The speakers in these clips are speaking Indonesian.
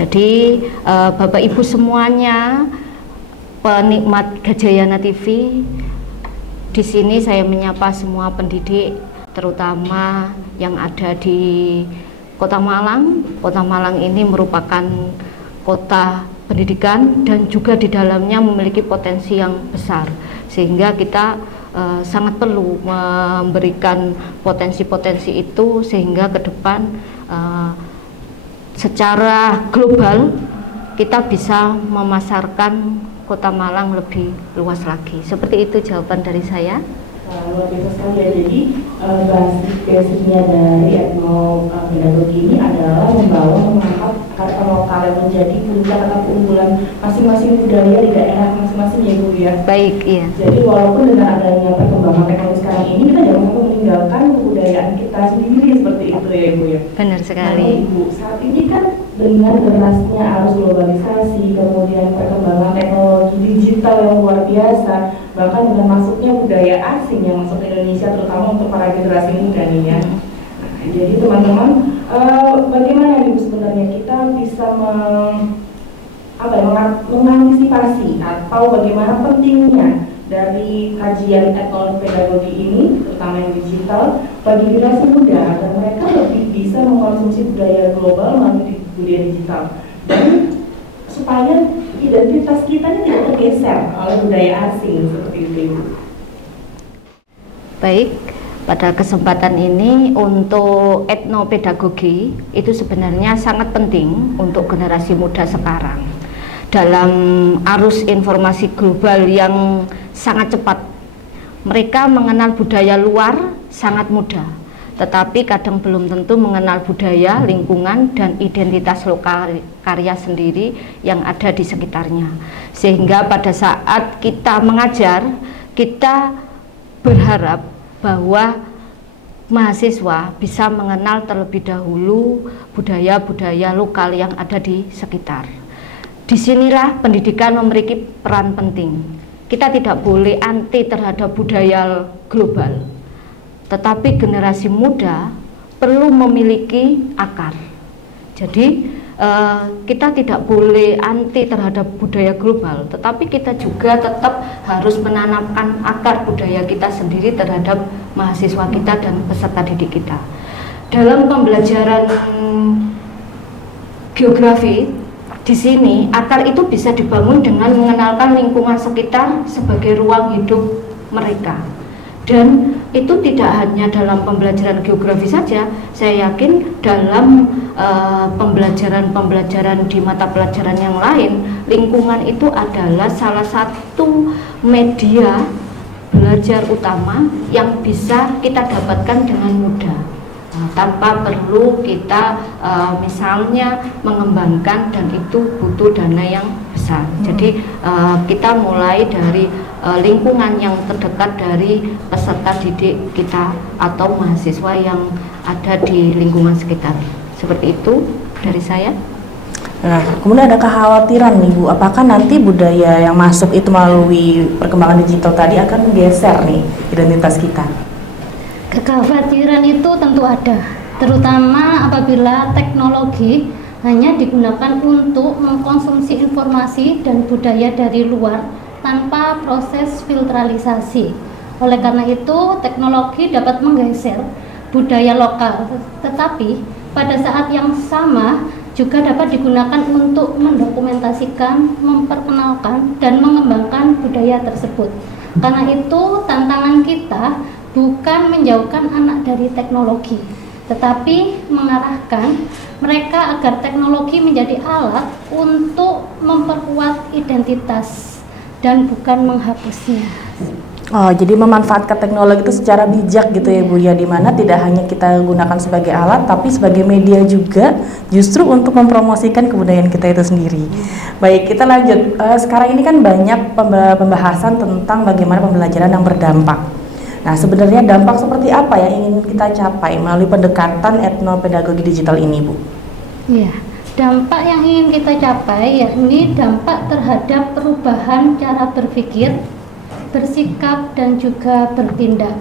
Jadi Bapak Ibu semuanya, penikmat Gajayana TV, di sini saya menyapa semua pendidik, terutama yang ada di Kota Malang. Kota Malang ini merupakan kota pendidikan dan juga di dalamnya memiliki potensi yang besar, sehingga kita sangat perlu memberikan potensi-potensi itu sehingga ke depan secara global kita bisa memasarkan Kota Malang lebih luas lagi. Seperti itu jawaban dari saya. Luar biasa sekali ya. Jadi basicnya dari etnopedagogi ini adalah mengangkat karya lokal yang menjadi puncak atau keunggulan masing-masing budaya di daerah masing-masing ya Bu ya. Baik, iya. Jadi walaupun dengan adanya perkembangan teknologi sekarang ini, kita jangan sampai meninggalkan kebudayaan kita sendiri seperti itu ya Bu ya. Benar sekali. Nah, Ibu, saat ini kan dengan derasnya arus globalisasi, kemudian perkembangan teknologi digital yang luar biasa, bahkan dengan masuknya budaya asing yang masuk ke Indonesia, terutama untuk para generasi muda nih ya. Nah, jadi teman-teman, bagaimana nih Bu sebenarnya kita bisa mengantisipasi atau bagaimana pentingnya dari kajian etnopedagogi ini, terutama yang digital, bagi generasi muda agar mereka lebih bisa mengkonsumsi budaya global melalui budaya digital, dan supaya identitas kita tidak tergeser oleh budaya asing seperti itu. Baik, pada kesempatan ini untuk etnopedagogi itu sebenarnya sangat penting untuk generasi muda sekarang. Dalam arus informasi global yang sangat cepat, mereka mengenal budaya luar sangat mudah, tetapi kadang belum tentu mengenal budaya, lingkungan, dan identitas lokal karya sendiri yang ada di sekitarnya. Sehingga pada saat kita mengajar, kita berharap bahwa mahasiswa bisa mengenal terlebih dahulu budaya-budaya lokal yang ada di sekitar. Disinilah pendidikan memiliki peran penting. Kita tidak boleh anti terhadap budaya global, tetapi generasi muda perlu memiliki akar. Jadi kita tidak boleh anti terhadap budaya global, tetapi kita juga tetap harus menanamkan akar budaya kita sendiri terhadap mahasiswa kita dan peserta didik kita. Dalam pembelajaran geografi, di sini akar itu bisa dibangun dengan mengenalkan lingkungan sekitar sebagai ruang hidup mereka. Dan itu tidak hanya dalam pembelajaran geografi saja, saya yakin dalam pembelajaran di mata pelajaran yang lain, lingkungan itu adalah salah satu media belajar utama yang bisa kita dapatkan dengan mudah, tanpa perlu kita misalnya mengembangkan, dan itu butuh dana yang besar. Jadi kita mulai dari lingkungan yang terdekat dari peserta didik kita atau mahasiswa yang ada di lingkungan sekitar. Seperti itu dari saya. Nah, kemudian ada kekhawatiran nih Bu, apakah nanti budaya yang masuk itu melalui perkembangan digital tadi akan menggeser nih identitas kita? Kekhawatiran itu tentu ada, terutama apabila teknologi hanya digunakan untuk mengkonsumsi informasi dan budaya dari luar tanpa proses filtralisasi. Oleh karena itu, teknologi dapat menggeser budaya lokal, tetapi pada saat yang sama juga dapat digunakan untuk mendokumentasikan, memperkenalkan, dan mengembangkan budaya tersebut. Karena itu, tantangan kita bukan menjauhkan anak dari teknologi, tetapi mengarahkan mereka agar teknologi menjadi alat untuk memperkuat identitas dan bukan menghapusnya. Oh, jadi memanfaatkan teknologi itu secara bijak gitu ya Bu ya, dimana tidak hanya kita gunakan sebagai alat, tapi sebagai media juga justru untuk mempromosikan kebudayaan kita itu sendiri. Baik, kita lanjut. Sekarang ini kan banyak pembahasan tentang bagaimana pembelajaran yang berdampak. Nah, sebenarnya dampak seperti apa yang ingin kita capai melalui pendekatan etnopedagogi digital ini, Bu? Iya, dampak yang ingin kita capai yakni dampak terhadap perubahan cara berpikir, bersikap, dan juga bertindak.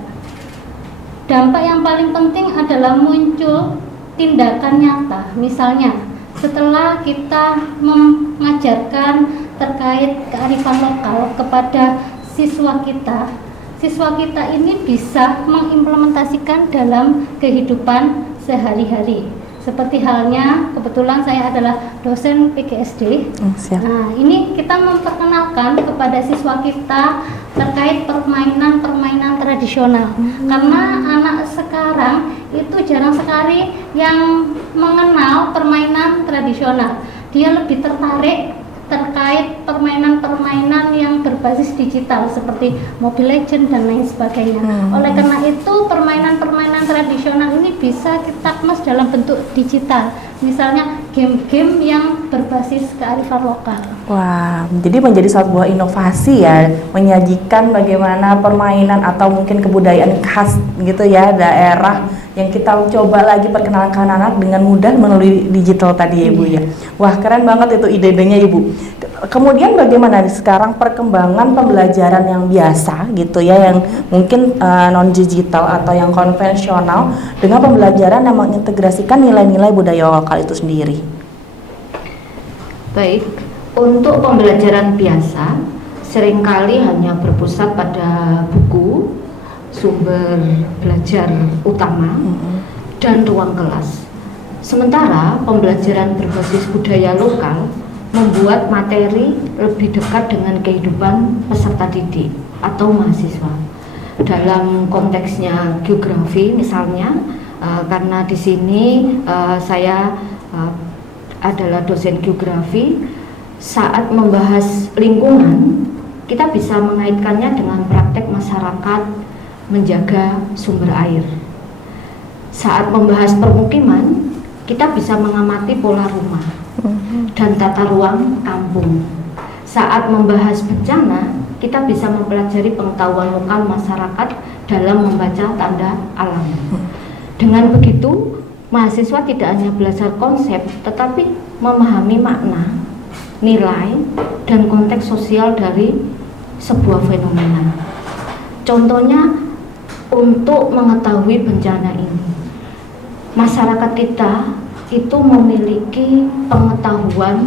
Dampak yang paling penting adalah muncul tindakan nyata, misalnya setelah kita mengajarkan terkait kearifan lokal kepada siswa kita ini bisa mengimplementasikan dalam kehidupan sehari-hari. Seperti halnya kebetulan saya adalah dosen PGSD. Siap. Nah, ini kita memperkenalkan kepada siswa kita terkait permainan-permainan tradisional. Karena anak sekarang itu jarang sekali yang mengenal permainan tradisional. Dia lebih tertarik terkait permainan-permainan yang berbasis digital seperti Mobile Legends dan lain sebagainya. Oleh karena itu, permainan-permainan tradisional ini bisa kita kemas dalam bentuk digital. Misalnya game-game yang berbasis kearifan lokal. Wah, jadi menjadi suatu buah inovasi ya, menyajikan bagaimana permainan atau mungkin kebudayaan khas gitu ya daerah yang kita coba lagi perkenalan ke anak-anak dengan mudah melalui digital tadi ya Ibu ya. Wah, keren banget itu ide-idenya Ibu. Kemudian bagaimana sekarang perkembangan pembelajaran yang biasa gitu ya, yang mungkin non digital atau yang konvensional dengan pembelajaran yang mengintegrasikan nilai-nilai budaya lokal itu sendiri. Baik, untuk pembelajaran biasa seringkali hanya berpusat pada buku, sumber belajar utama, dan ruang kelas. Sementara pembelajaran berbasis budaya lokal membuat materi lebih dekat dengan kehidupan peserta didik atau mahasiswa. Dalam konteksnya geografi misalnya, karena di sini saya adalah dosen geografi, saat membahas lingkungan kita bisa mengaitkannya dengan praktek masyarakat menjaga sumber air. Saat membahas permukiman, kita bisa mengamati pola rumah dan tata ruang kampung. Saat membahas bencana, kita bisa mempelajari pengetahuan lokal masyarakat dalam membaca tanda alam. Dengan begitu, mahasiswa tidak hanya belajar konsep, tetapi memahami makna, nilai, dan konteks sosial dari sebuah fenomena. Contohnya, untuk mengetahui bencana ini, masyarakat kita itu memiliki pengetahuan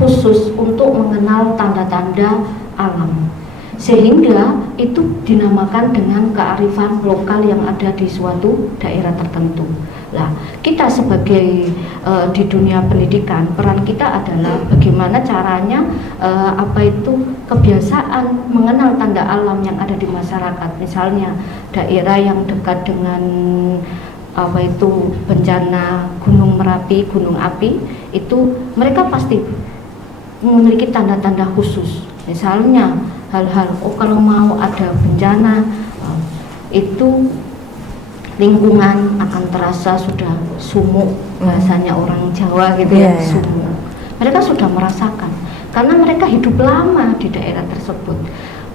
khusus untuk mengenal tanda-tanda alam, sehingga itu dinamakan dengan kearifan lokal yang ada di suatu daerah tertentu. Nah, kita sebagai di dunia pendidikan, peran kita adalah bagaimana caranya kebiasaan mengenal tanda alam yang ada di masyarakat. Misalnya daerah yang dekat dengan bencana Gunung Merapi, Gunung Api, itu mereka pasti memiliki tanda-tanda khusus. Misalnya hal-hal kalau mau ada bencana itu lingkungan akan terasa sudah sumuk, bahasanya orang Jawa gitu ya, sumuk. Mereka sudah merasakan karena mereka hidup lama di daerah tersebut.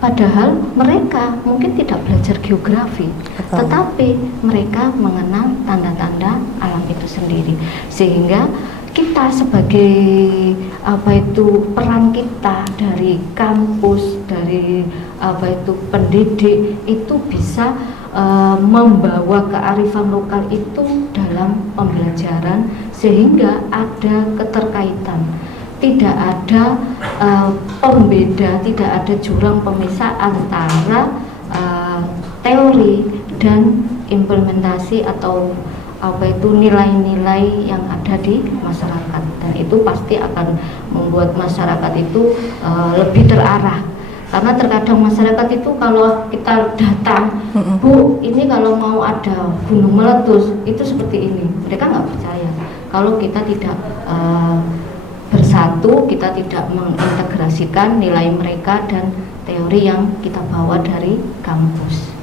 Padahal mereka mungkin tidak belajar geografi, tetapi mereka mengenal tanda-tanda alam itu sendiri. Sehingga kita sebagai peran kita dari kampus, dari pendidik itu bisa membawa kearifan lokal itu dalam pembelajaran sehingga ada keterkaitan. Tidak ada pembeda, tidak ada jurang pemisah antara teori dan implementasi atau nilai-nilai yang ada di masyarakat, dan itu pasti akan membuat masyarakat itu lebih terarah. Karena terkadang masyarakat itu kalau kita datang, Bu, ini kalau mau ada gunung meletus itu seperti ini, mereka nggak percaya. Kalau kita tidak bersatu, kita tidak mengintegrasikan nilai mereka dan teori yang kita bawa dari kampus.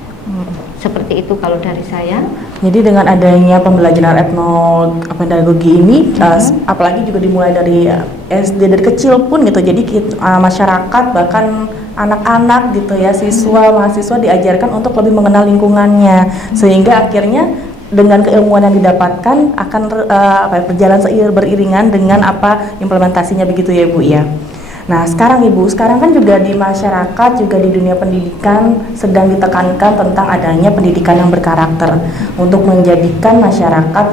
Seperti itu kalau dari saya. Jadi dengan adanya pembelajaran etnopedagogi ini, apalagi juga dimulai dari SD, dari kecil pun gitu. Jadi masyarakat bahkan anak-anak gitu ya, siswa, mahasiswa diajarkan untuk lebih mengenal lingkungannya, sehingga akhirnya dengan keilmuan yang didapatkan akan berjalan beriringan dengan implementasinya begitu ya Bu ya. Nah, sekarang Ibu, sekarang kan juga di masyarakat, juga di dunia pendidikan sedang ditekankan tentang adanya pendidikan yang berkarakter untuk menjadikan masyarakat,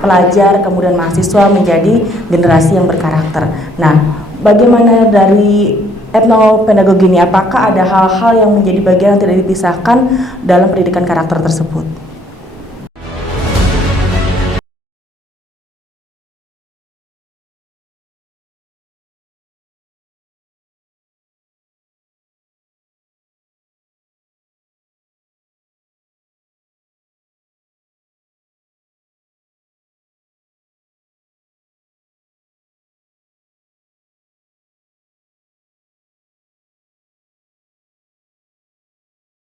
pelajar, kemudian mahasiswa menjadi generasi yang berkarakter. Nah, bagaimana dari etnopedagogi ini? Apakah ada hal-hal yang menjadi bagian yang tidak dipisahkan dalam pendidikan karakter tersebut?